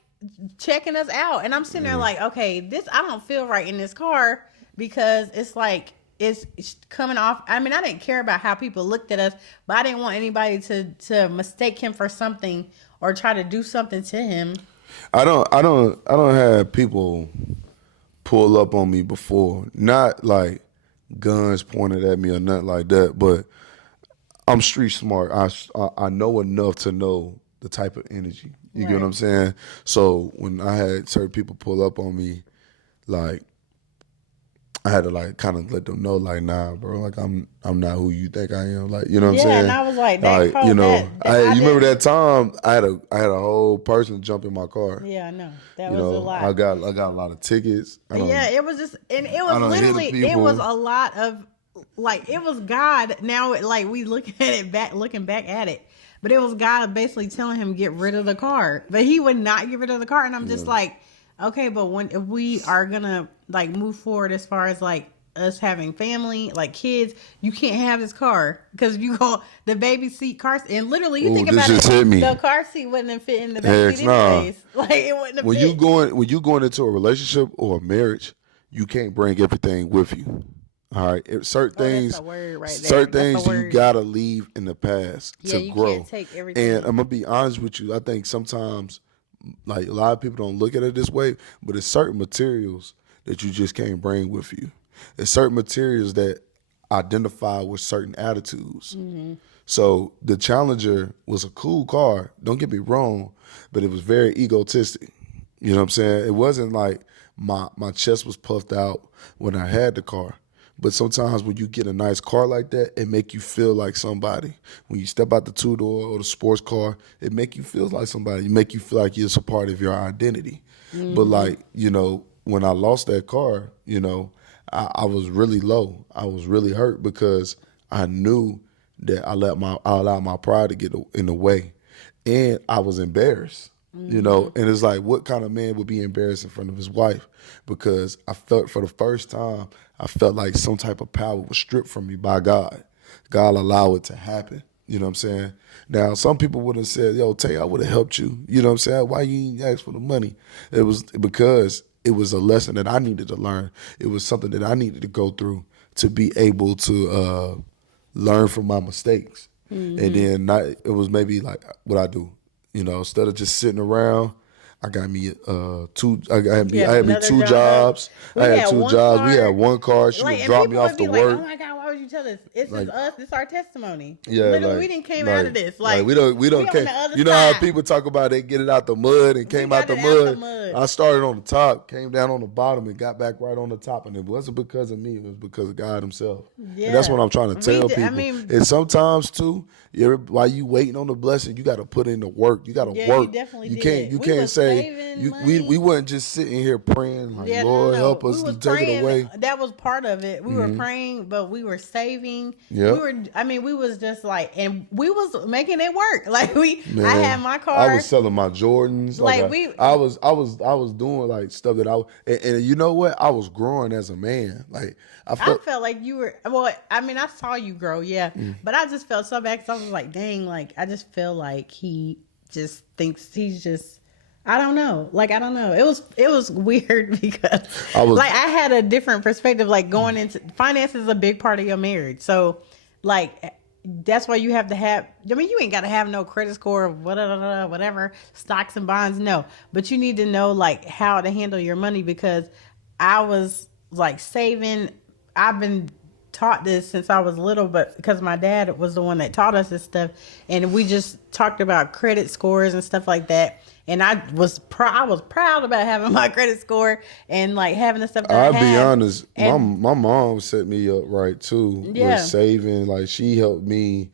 checking us out, and I'm sitting there like, okay, I don't feel right in this car because it's like. It's coming off. I didn't care about how people looked at us, but I didn't want anybody to mistake him for something or try to do something to him. I don't have people pull up on me before. Not like guns pointed at me or nothing like that, but I'm street smart. I know enough to know the type of energy. You get what I'm saying? So when I had certain people pull up on me, like, I had to like kind of let them know, like, nah, bro, like I'm not who you think I am, like, you know what I'm saying? Yeah, and I was like, that code, you know, I you remember didn't- that time I had a whole person jump in my car. Yeah, I know that You was know, a lot. I got a lot of tickets. Yeah, it was just, and it I was done hit literally, it people. was a lot of, like, it was God. Now, like, we looking back at it, but it was God basically telling him get rid of the car, but he would not get rid of the car, and I'm just like, okay, but if we are gonna like move forward as far as like us having family, like kids, you can't have this car because you go the baby seat car seat, and literally you Ooh, think this about just it, hit me. the car seat wouldn't have fit in the back Heck seat nah. anyways. Like it wouldn't have When fit. you going into a relationship or a marriage, you can't bring everything with you. All right, certain things, that's a word right there. certain That's a things you word. gotta leave in the past Yeah, to you grow. can't take everything. And I'm gonna be honest with you. I think sometimes, like, a lot of people don't look at it this way, but it's certain materials that you just can't bring with you. There's certain materials that identify with certain attitudes. Mm-hmm. So the Challenger was a cool car, don't get me wrong, but it was very egotistic. You know what I'm saying? It wasn't like my chest was puffed out when I had the car. But sometimes when you get a nice car like that, it make you feel like somebody. When you step out the two-door or the sports car, it make you feel like somebody. It make you feel like it's a part of your identity. But like, you know, when I lost that car, you know, I was really low. I was really hurt because I knew that I allowed my pride to get in the way, and I was embarrassed. You know, and it's like, what kind of man would be embarrassed in front of his wife? Because I felt for the first time, I felt like some type of power was stripped from me by God. God allowed it to happen. You know what I'm saying? Now, some people would have said, yo, Tay, I would have helped you. You know what I'm saying? Why you ain't ask for the money? It was because it was a lesson that I needed to learn. It was something that I needed to go through to be able to learn from my mistakes. And then it was maybe like what I do. You know, instead of just sitting around, I got me I had me two jobs. I had two jobs. We had one car. She would drop me off to work. Oh my God, why would you tell us? It's Like, just us. It's our testimony. Yeah, Literally, we didn't came out of this. Like we don't we on came. the other You know how side. people talk about they get it out the mud and came out the mud. I started on the top, came down on the bottom, and got back right on the top. And it wasn't because of me. It was because of God Himself. Yeah. And that's what I'm trying to tell people. I mean, and sometimes too, while you waiting on the blessing, you got to put in the work. You got to work. You definitely You did. You We can't was say saving we wasn't just sitting here praying like, Lord help us to take it away. That was part of it. We were praying, but we were saving. Yep. We was just like, and we was making it work. Like Man, I had my car. I was selling my Jordans. I was doing like stuff that and you know what? I was growing as a man. Like I felt like you were. Well, I mean, I saw you grow, yeah, but I just felt so bad because I was like, dang, like I just feel like he just thinks he's just. I don't know. Like, I don't know. It was weird because I had a different perspective. Like going into finance is a big part of your marriage. So like, that's why you have to have, I mean, you ain't got to have no credit score, whatever, stocks and bonds. No, but you need to know like how to handle your money because I was like saving. I've been taught this since I was little, but because my dad was the one that taught us this stuff. And we just talked about credit scores and stuff like that. And I was proud about having my credit score and like having the stuff that I'll be honest, my mom set me up right too Yeah. with saving. Like she helped me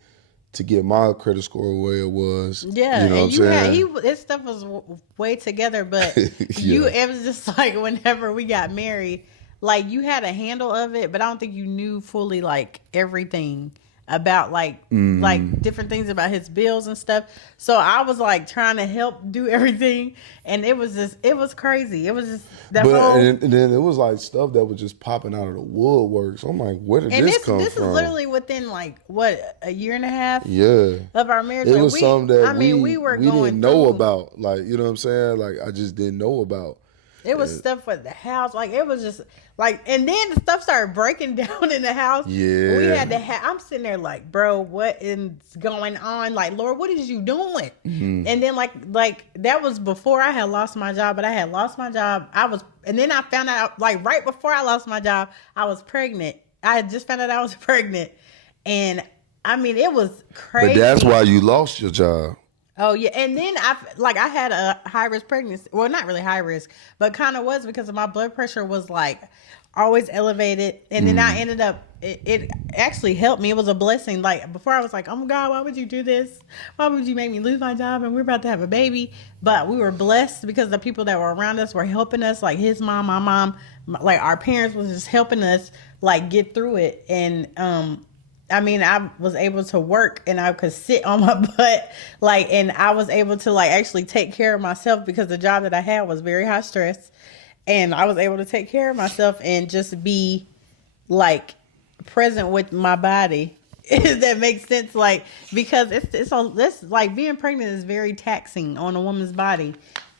to get my credit score where it was. Yeah, you know and what I'm saying? his stuff was way together, but Yeah. it was just like whenever we got married, like you had a handle of it, but I don't think you knew fully like everything about like different things about his bills and stuff. So I was like trying to help do everything, and it was crazy. It was just and then it was like stuff that was just popping out of the woodwork. So I'm like, where did this come from? This is literally within like what, a year and a half of our marriage. It like was something that we didn't know about. Like, you know what I'm saying? Like I just didn't know about. It was stuff with the house. Like, it was just, like, and then the stuff started breaking down in the house. Yeah. We had to I'm sitting there like, bro, what is going on? Like, Lord, what is you doing? Mm-hmm. And then, like that was before I had lost my job, but I had lost my job. And then I found out, like, right before I lost my job, I was pregnant. I had just found out I was pregnant. And, I mean, it was crazy. But that's why you lost your job. Oh yeah, and then I had a high risk pregnancy. Well, not really high risk, but kind of was because of my blood pressure was like always elevated, and then I ended up. It actually helped me. It was a blessing. Like before, I was like, "Oh my God, why would you do this? Why would you make me lose my job? And we're about to have a baby." But we were blessed because the people that were around us were helping us. Like his mom, my mom, like our parents was just helping us like get through it, and I mean, I was able to work and I could sit on my butt, like, and I was able to like actually take care of myself because the job that I had was very high stress, and I was able to take care of myself and just be like present with my body. If that makes sense, like, because it's like being pregnant is very taxing on a woman's body.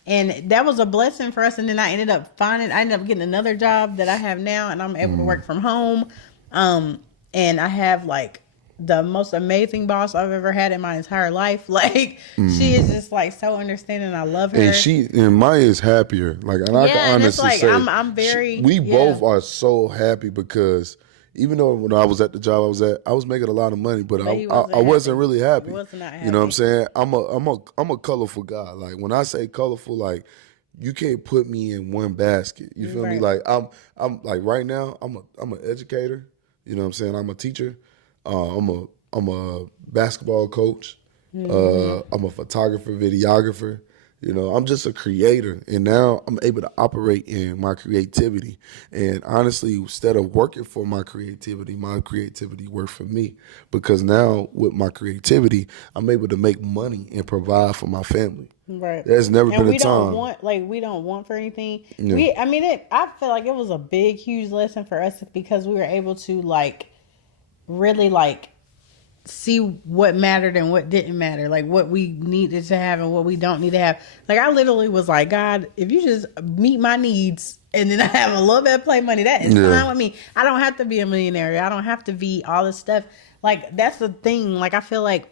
And that was a blessing for us. And then I ended up getting another job that I have now, and I'm able to work from home. And I have like the most amazing boss I've ever had in my entire life. Like she is just like so understanding. I love her. And Maya is happier. Like, and I can honestly say, I'm very. We both are so happy because even though when I was at the job I was at, I was making a lot of money, but I wasn't really happy. He was not happy. You know what I'm saying? I'm a colorful guy. Like when I say colorful, like you can't put me in one basket. You feel me? Like I'm like right now I'm an educator. You know what I'm saying? I'm a teacher. I'm a basketball coach. I'm a photographer, videographer. You know, I'm just a creator, and now I'm able to operate in my creativity. And honestly, instead of working for my creativity worked for me, because now with my creativity, I'm able to make money and provide for my family. Right. There's never And been a we don't time. want, like, we don't want for anything. Yeah. I feel like it was a big, huge lesson for us because we were able to, like, really, like, see what mattered and what didn't matter, like what we needed to have and what we don't need to have. Like, I literally was like, God, if you just meet my needs and then I have a little bit of play money, that is fine with me. I don't have to be a millionaire. I don't have to be all this stuff. Like, that's the thing. Like, I feel like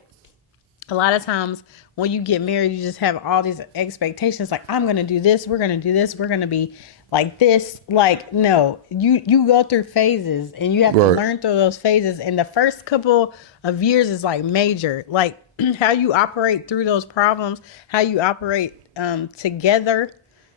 a lot of times when you get married, you just have all these expectations. Like, I'm going to do this. We're going to do this. We're going to be like this. Like, no, you go through phases and you have to learn through those phases. And the first couple of years is like major, like how you operate through those problems, how you operate together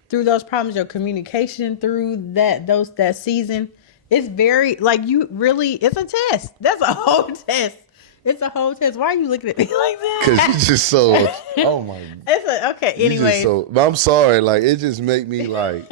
through those problems, your communication through that season. It's very, like, it's a test. That's a whole test. It's a whole test. Why are you looking at me like that? Because you just so, oh my. Okay, anyway. But I'm sorry. Like, it just make me like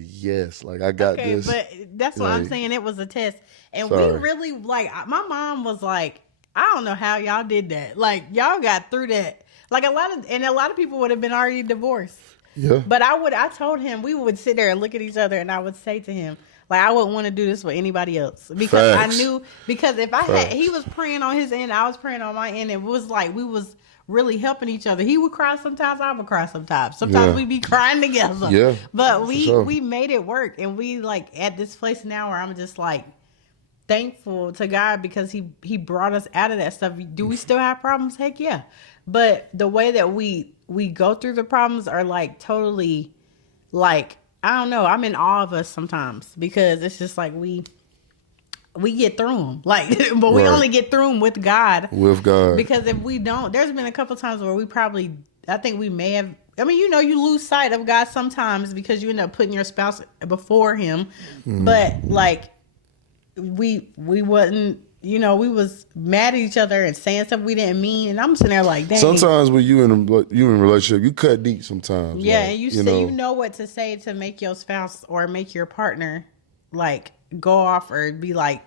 yes. Like, I got this. But that's what I'm saying. It was a test. And we really, like, my mom was like, I don't know how y'all did that. Like, y'all got through that. Like, a lot of people would have been already divorced. Yeah. But I told him, we would sit there and look at each other and I would say to him, like, I wouldn't want to do this with anybody else, because I knew, because if he was praying on his end, I was praying on my end. It was like we was really helping each other. He would cry sometimes, I would cry sometimes. Sometimes we'd be crying together. Yeah. But we made it work, and we, like, at this place now where I'm just like thankful to God because he brought us out of that stuff. Do we still have problems? Heck yeah. But the way that we go through the problems are like totally, like, I don't know. I'm in awe of us sometimes because it's just like we get through them. Like, but we only get through them with God. With God. Because if we don't, there's been a couple times where I think we may have, I mean, you lose sight of God sometimes because you end up putting your spouse before him. Mm-hmm. But, like, we wasn't, we was mad at each other and saying stuff we didn't mean, and I'm sitting there like, dang. Sometimes when you in a relationship, you cut deep sometimes. Yeah, like, and you know what to say to make your spouse or make your partner, like, go off or be like,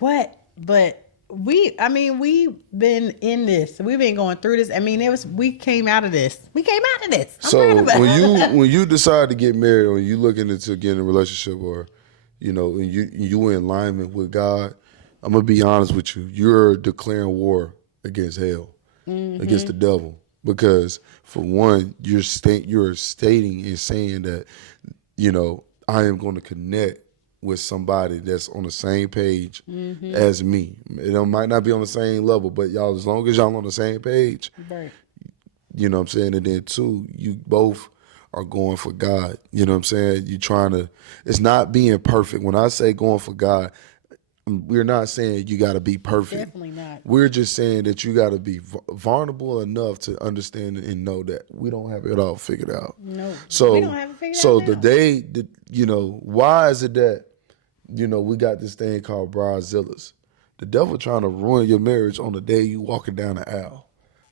what? But we've been in this. We've been going through this. I mean, we came out of this. So when you decide to get married, or you looking into getting a relationship, or and you in alignment with God, I'm gonna be honest with you. You're declaring war against hell, against the devil, because for one, you're stating and saying that, I am going to connect with somebody that's on the same page as me. It might not be on the same level, but y'all, as long as y'all on the same page, right. You know what I'm saying? And then two, you both are going for God. You know what I'm saying? You trying to, it's not being perfect. When I say going for God, we're not saying you got to be perfect. Definitely not. We're just saying that you got to be vulnerable enough to understand and know that we don't have it all figured out. No, we don't have it figured out. So why is it that, we got this thing called bridezillas? The devil trying to ruin your marriage on the day you walking down the aisle.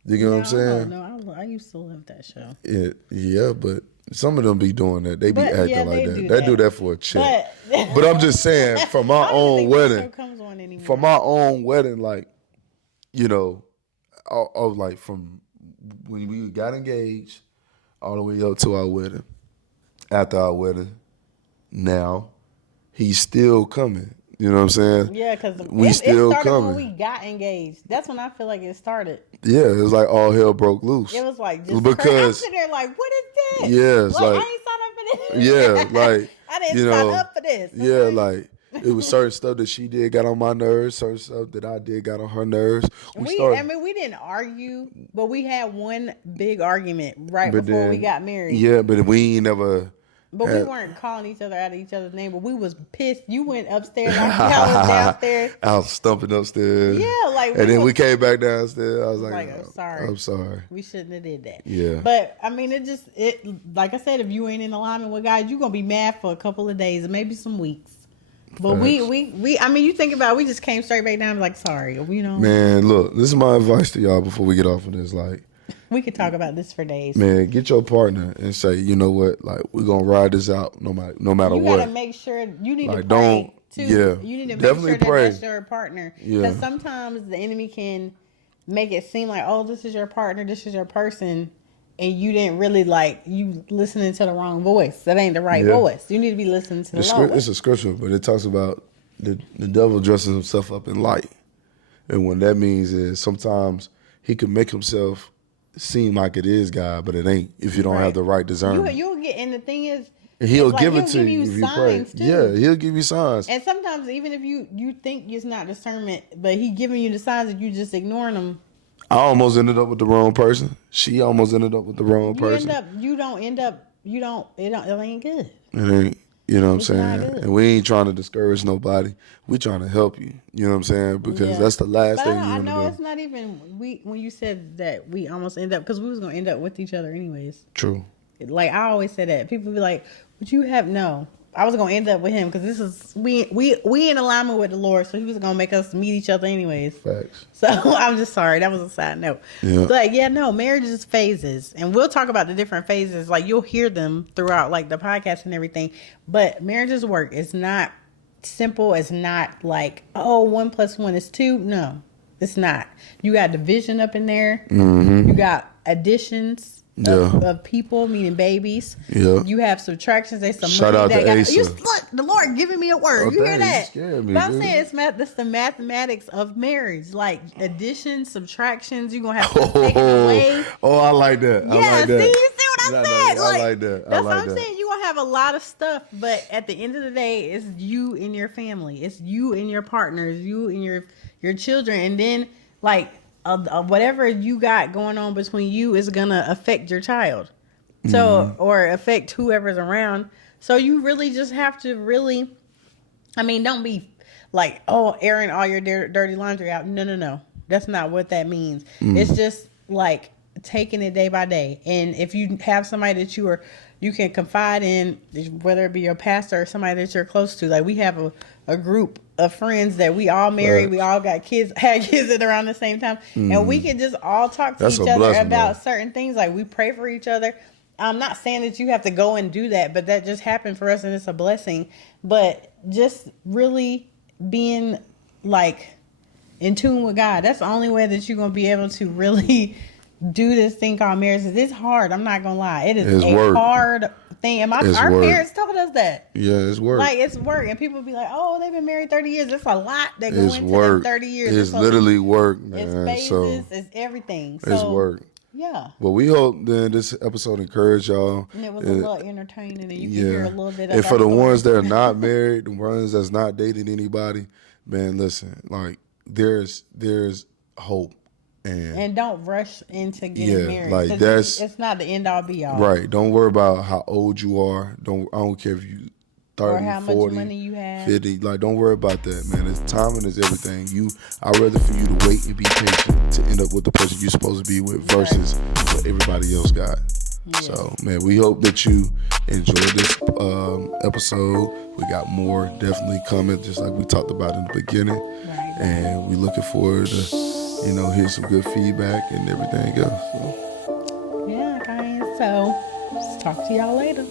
You know what I'm saying? No, I used to love that show. Yeah, but some of them be doing that. They be acting like that. They do that for a check. But I'm just saying, for my own wedding, like, like from when we got engaged all the way up to our wedding, after our wedding, now he's still coming. You know what I'm saying? Yeah, because it started when we got engaged. That's when I feel like it started. Yeah, it was like all hell broke loose. It was like, just because I'm sitting there like, what is this? Yeah, it's like I ain't signed up for this. Yeah, like I didn't sign up for this. Okay. Yeah, like it was certain stuff that she did got on my nerves, certain stuff that I did got on her nerves. We didn't argue, but we had one big argument before we got married. Yeah, but we ain't never. But we weren't calling each other out of each other's name, but we was pissed. You went upstairs, I was downstairs. I was stumping upstairs. Yeah, like, and then we came back downstairs. I was like, I'm sorry. We shouldn't have did that. Yeah. But I mean, it like I said, if you ain't in alignment with God, you're gonna be mad for a couple of days, or maybe some weeks. But we I mean, you think about it, we just came straight back down like, sorry, Man, look, this is my advice to y'all before we get off of this. Like, We could talk about this for days. Man, get your partner and say, you know what, like we're gonna ride this out no matter You what. gotta make sure you need Like, to pray too. yeah, You need to definitely make sure pray. that that's your partner. Because sometimes the enemy can make it seem like, oh, this is your partner, this is your person, and you didn't really you listening to the wrong voice. That ain't the right voice. You need to be listening to the Lord. It's a scripture, but it talks about the devil dresses himself up in light, and what that means is sometimes he can make himself seem like it is God, but it ain't if you don't have the right discernment. You'll get, and the thing is, He'll give it to you if you pray. too. Yeah, he'll give you signs. And sometimes even if you think it's not discernment, but he giving you the signs and you just ignoring them. I almost ended up with the wrong person. She almost ended up with the wrong person. It ain't good. It ain't, you know what I'm It's saying? not good. And we ain't trying to discourage nobody. We trying to help you. You know what I'm saying? Because that's the last But thing you I want to know do. it's not even when you said that we almost end up, because we was gonna end up with each other anyways. True. Like I always say that people be like, "Would you have no?" I was gonna end up with him because this is we in alignment with the Lord, so he was gonna make us meet each other anyways. Facts. So I'm just sorry, that was a side note. Yeah. But marriage is phases, and we'll talk about the different phases. Like you'll hear them throughout, like the podcast and everything. But marriage is work. It's not simple. It's not like 1 + 1 is 2. No, it's not. You got division up in there. Mm-hmm. You got additions. Of people, meaning babies. Yeah. You have subtractions. There's some Shout money out to Asa. look, the Lord giving me a word. You hear dang, that? you scared me, But I'm dude. saying that's the mathematics of marriage. Like additions, subtractions. You're gonna have to take away. Oh, I like that. I like that. See, you see what I No, said? I like that. That's what I'm saying. You're gonna have a lot of stuff, but at the end of the day, it's you and your family. It's you and your partners. You and your children, and then whatever you got going on between you is gonna affect your child. So, or affect whoever's around. So you really just have to don't be like, airing all your dirty laundry out. No. That's not what that means. It's just like taking it day by day. And if you have somebody that you can confide in, whether it be your pastor or somebody that you're close to, like we have a group of friends that we all married, we all got kids, had kids at around the same time, and we can just all talk to each other about certain things. Like we pray for each other. I'm not saying that you have to go and do that, but that just happened for us and it's a blessing. But just really being in tune with God. That's the only way that you're going to be able to really do this thing called marriage. It's hard. I'm not going to lie. It is hard thing. And our parents told us that. Yeah, it's work. It's work. And people be like, they've been married 30 years. It's a lot that go into them 30 years. It's literally work, man. It's phases. It's everything. So, it's work. Yeah. Well, we hope that this episode encouraged y'all. And it was a little entertaining, and you can hear a little bit of And for the ones that are not married, the ones that's not dating anybody, man, listen, there's hope. And don't rush into getting married. Like it's not the end all be all. Right. Don't worry about how old you are. I don't care if you 30, or how 40, much money you have. 50. Don't worry about that, man. It's timing is everything. I'd rather for you to wait and be patient to end up with the person you're supposed to be with versus what everybody else got. Yes. So, man, we hope that you enjoyed this episode. We got more definitely coming, just like we talked about in the beginning. Right. And we looking forward to, hear some good feedback and everything else. So. Yeah, guys. So, talk to y'all later.